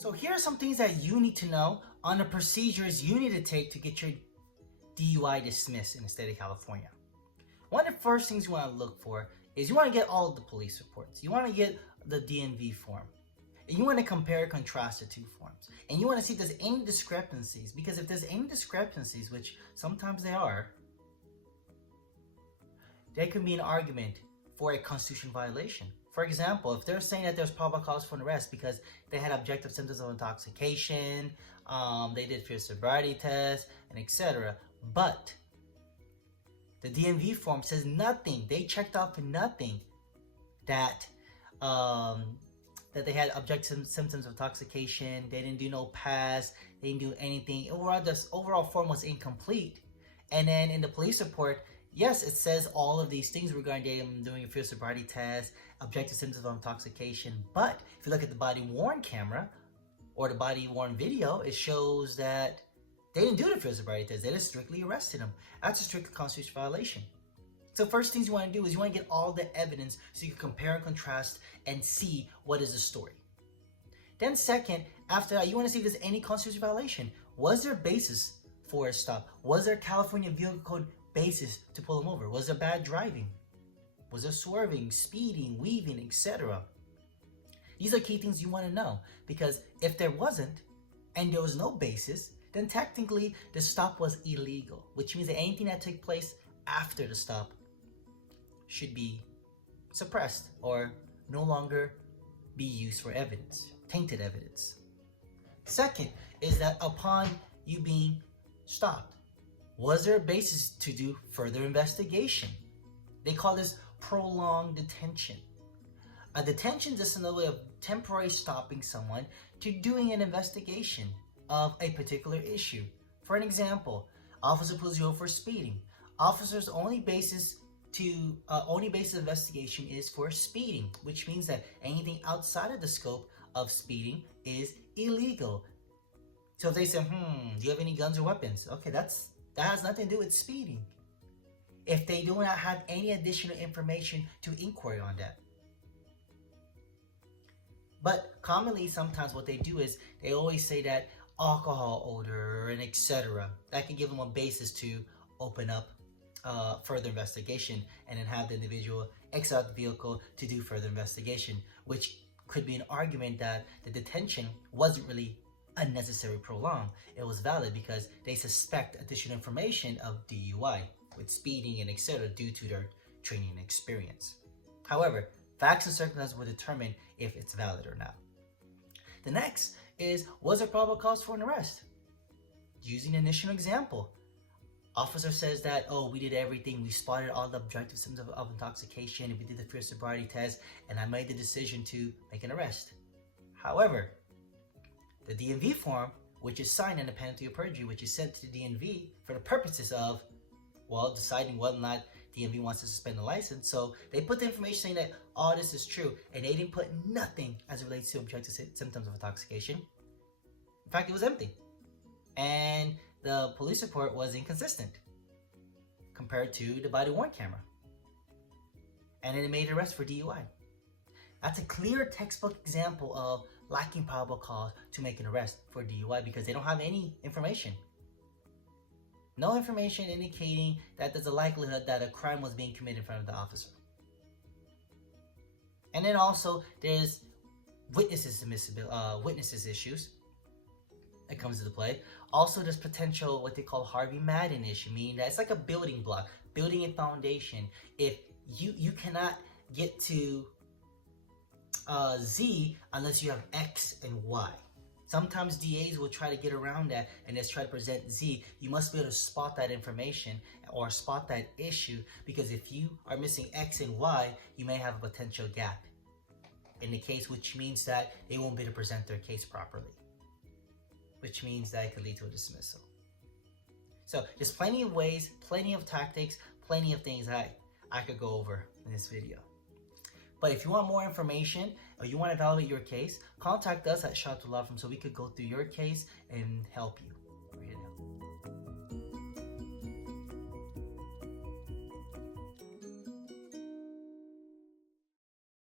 So here are some things that you need to know on the procedures you need to take to get your DUI dismissed in the state of California. One of the first things you want to look for is you want to get all of the police reports. You want to get the DMV form. And you want to compare and contrast the two forms. And you want to see if there's any discrepancies, because if there's any discrepancies, which sometimes there are, there can be an argument for a constitutional violation. For example, if they're saying that there's probable cause for an arrest because they had objective symptoms of intoxication, they did fear sobriety test, and etc. But the DMV form says nothing. They checked off for nothing that that they had objective symptoms of intoxication. They didn't do no pass. They didn't do anything. Overall, this overall form was incomplete. And then in the police report, yes, it says all of these things regarding them doing a fear sobriety test, objective symptoms of intoxication. But if you look at the body-worn camera or the body-worn video, it shows that they didn't do the fear sobriety test. They just strictly arrested him. That's a strict constitutional violation. So first things you want to do is you want to get all the evidence so you can compare and contrast and see what is the story. Then second, after that, you want to see if there's any constitutional violation. Was there basis for a stop? Was there California Vehicle Code basis to pull him over? Was there bad driving? Was there swerving, speeding, weaving, etc.? These are key things you want to know, because if there wasn't and there was no basis, then technically the stop was illegal, which means that anything that took place after the stop should be suppressed or no longer be used for evidence, tainted evidence. Second is that upon you being stopped, was there a basis to do further investigation? They call this prolonged detention. A detention is just another way of temporarily stopping someone to doing an investigation of a particular issue. For an example, officer pulls you over for speeding. Officer's only basis of investigation is for speeding, which means that anything outside of the scope of speeding is illegal. So if they say, do you have any guns or weapons? Okay, that has nothing to do with speeding. If they do not have any additional information to inquire on that. But commonly, sometimes what they do is they always say that alcohol odor and etc. That can give them a basis to open up further investigation and then have the individual exit out the vehicle to do further investigation, which could be an argument that the detention wasn't really unnecessary prolonged. It was valid because they suspect additional information of DUI with speeding and etc. due to their training and experience. However, facts and circumstances will determine if it's valid or not. The next is, was there probable cause for an arrest? Using an initial example, officer says that, we did everything. We spotted all the objective symptoms of intoxication. We did the fear sobriety test, and I made the decision to make an arrest. However, the DMV form, which is signed under penalty of perjury, which is sent to the DMV for the purposes of, deciding whether or not DMV wants to suspend the license. So they put the information saying that all this is true, and they didn't put nothing as it relates to objective symptoms of intoxication. In fact, it was empty. And the police report was inconsistent compared to the body-worn camera. And then it made an arrest for DUI. That's a clear textbook example of lacking probable cause to make an arrest for DUI because they don't have any information. No information indicating that there's a likelihood that a crime was being committed in front of the officer. And then also there's witnesses issues that comes into play. Also, there's potential what they call Harvey Madden issue, meaning that it's like a building block, building a foundation. If you cannot get to Z unless you have X and Y. Sometimes DAs will try to get around that and just try to present Z. You must be able to spot that information or spot that issue, because if you are missing X and Y, you may have a potential gap in the case, which means that they won't be able to present their case properly, which means that it could lead to a dismissal. So there's plenty of ways, plenty of tactics, plenty of things that I could go over in this video. But if you want more information or you want to evaluate your case, contact us at wshaw so we could go through your case and help you.